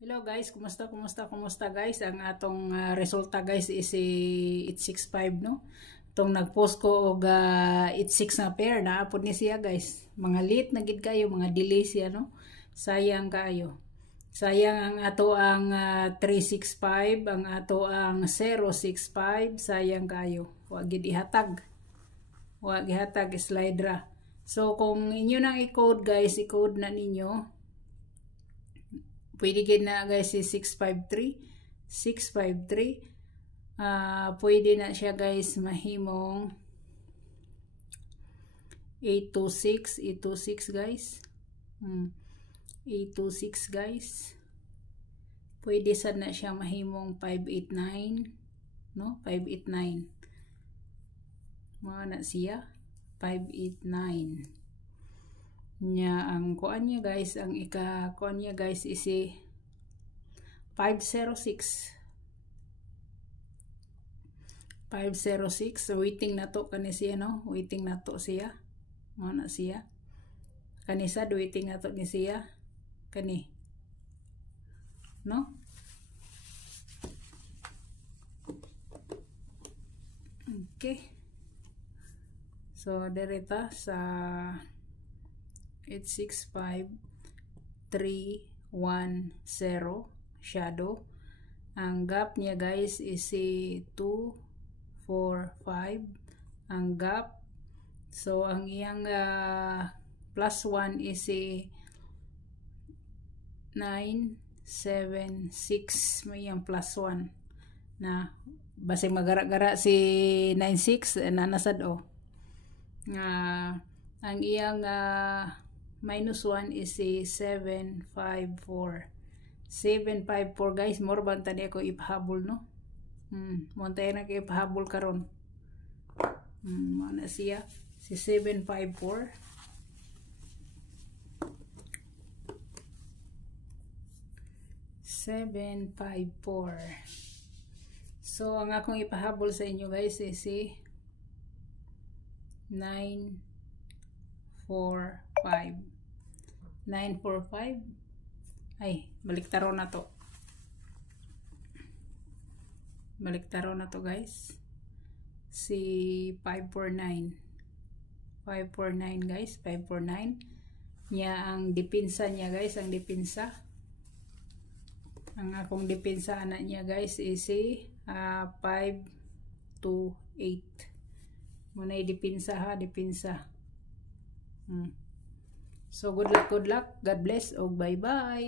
Hello guys, kumusta guys? Ang atong resulta guys is 865 no. Itong nagpost ko og 86 na pair na apod ni siya guys. Mga late na gid kayo, mga delay siya no. Sayang kayo. Sayang ang ato ang 365, ang ato ang 065, sayang kayo. Wa gid ihatag. Wa gihatag slide ra. So kung inyo nang i-code guys, i-code na ninyo. Pwede gid na guys si 653. Pwede na siya guys mahimong 826 guys. 826 guys. Pwede sad na siya mahimong 589, no? 589. Mga na siya 589. Nya ang kuan niya guys, ang kuan niya guys is 506. 506. So waiting na to kani siya no, waiting na to siya. Mo na siya. Kani sad waiting na to ni siya. Kani. No? Okay. So dereta sa 865310 shadow. Ang gap niya guys is 245 ang gap. So ang iyang plus 1 is 976, may iyang plus 1 na base magara-gara si 96 nanasad o. Ang iyang minus 1 is 754. 754 guys, more bang tani ako ipahabol no? Montay na kayo ipahabol karon. Mana siya si 754. 754. So ang akong ipahabol sa inyo guys is 945. 945. Ay, baliktaro na to. Baliktaro na to guys. Si 549. 549 guys, 549. Nya ang dipinsa niya guys, ang dipinsa. Ang akong dipinsa anak niya guys is 528. Muna i-dipinsa ha, dipinsa. So good luck, God bless, o bye bye.